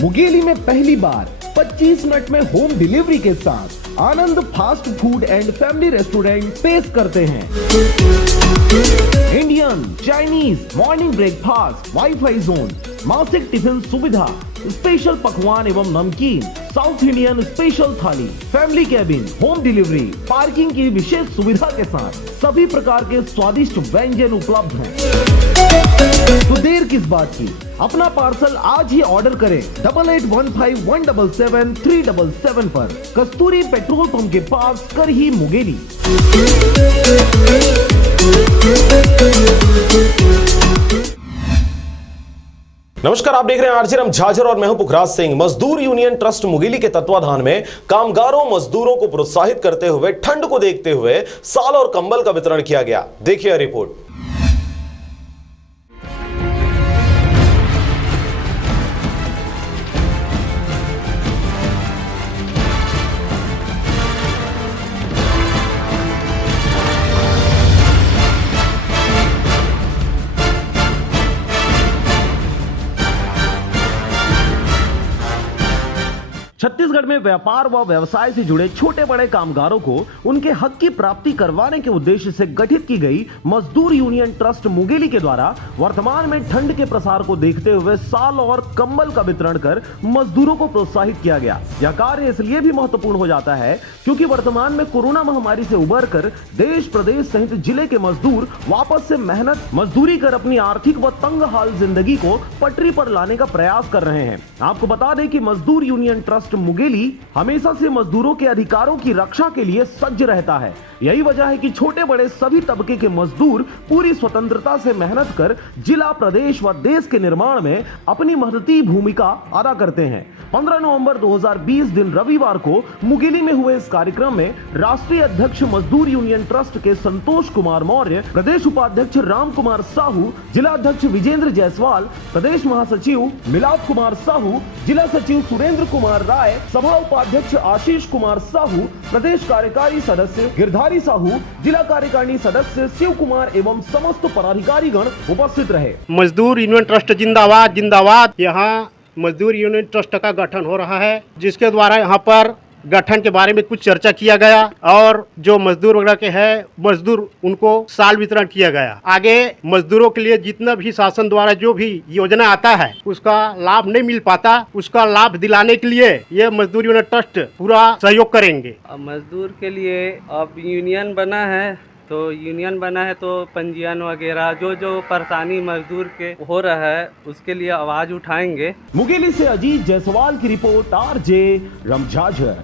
मुगेली में पहली बार 25 मिनट में होम डिलीवरी के साथ Anand fast food and family restaurant पेश करते हैं। Indian, Chinese, morning breakfast, wifi zone, मासिक टिफिन सुविधा, स्पेशल पकवान एवं नमकीन, south Indian special thali, family cabin, home delivery, parking की विशेष सुविधा के साथ सभी प्रकार के स्वादिष्ट व्यंजन उपलब्ध हैं। तो देर किस बात की, अपना पार्सल आज ही ऑर्डर करें 8815177377 पर, कस्तूरी पेट्रोल पंप के पास, करही, मुगेली। नमस्कार, आप देख रहे हैं आरजे राम झाझर और मैं हूं पुखराज सिंह। मजदूर यूनियन ट्रस्ट मुगेली के तत्वाधान में कामगारों मजदूरों को प्रोत्साहित करते हुए ठंड को देखते हुए साल और कंबल का वितरण किया गया। देखिए रिपोर्ट। छत्तीसगढ़ में व्यापार व व्यवसाय से जुड़े छोटे बड़े कामगारों को उनके हक की प्राप्ति करवाने के उद्देश्य से गठित की गई मजदूर यूनियन ट्रस्ट मुगेली के द्वारा वर्तमान में ठंड के प्रसार को देखते हुए साल और कंबल का वितरण कर मजदूरों को प्रोत्साहित किया गया। यह कार्य इसलिए भी महत्वपूर्ण हो जाता है क्योंकि वर्तमान में कोरोना महामारी से उबर कर देश प्रदेश सहित जिले के मजदूर वापस से मेहनत मजदूरी कर अपनी आर्थिक व तंग हाल जिंदगी को पटरी पर लाने का प्रयास कर रहे हैं। आपको बता दें कि मजदूर यूनियन ट्रस्ट मुगेली हमेशा से मजदूरों के अधिकारों की रक्षा के लिए सज्ज रहता है। यही वजह है कि छोटे बड़े सभी तबके के मजदूर पूरी स्वतंत्रता से मेहनत कर जिला, प्रदेश व देश के निर्माण में अपनी महत्वपूर्ण भूमिका अदा करते हैं। 15 नवंबर 2020 दिन रविवार को मुगेली में हुए इस कार्यक्रम में राष्ट्रीय अध्यक्ष मजदूर यूनियन ट्रस्ट के संतोष कुमार मौर्य, प्रदेश उपाध्यक्ष राम कुमार साहू, जिला अध्यक्ष विजेंद्र जायसवाल, प्रदेश महासचिव मिलाप कुमार साहू, जिला सचिव सुरेंद्र कुमार राय, सभा उपाध्यक्ष आशीष कुमार साहू, प्रदेश कार्यकारी सदस्य गिरधारी साहू, जिला कार्यकारिणी सदस्य शिव कुमार एवं समस्त पदाधिकारीगण उपस्थित रहे। मजदूर यूनियन ट्रस्ट जिंदाबाद जिंदाबाद। यहाँ मजदूर यूनियन ट्रस्ट का गठन हो रहा है, जिसके द्वारा यहाँ पर गठन के बारे में कुछ चर्चा किया गया और जो मजदूर वगैरह के हैं मजदूर उनको साल वितरण किया गया। आगे मजदूरों के लिए जितना भी शासन द्वारा जो भी योजना आता है उसका लाभ नहीं मिल पाता, उसका लाभ दिलाने के लिए ये मजदूर यूनियन ट्रस्ट पूरा सहयोग करेंगे। मजदूर के लिए अब यूनियन बना है तो पंजीयन वगैरह जो परेशानी मजदूर के हो रहा है उसके लिए आवाज उठाएंगे। मुगेली से अजीत जायसवाल की रिपोर्ट, आरजे राम झाझर।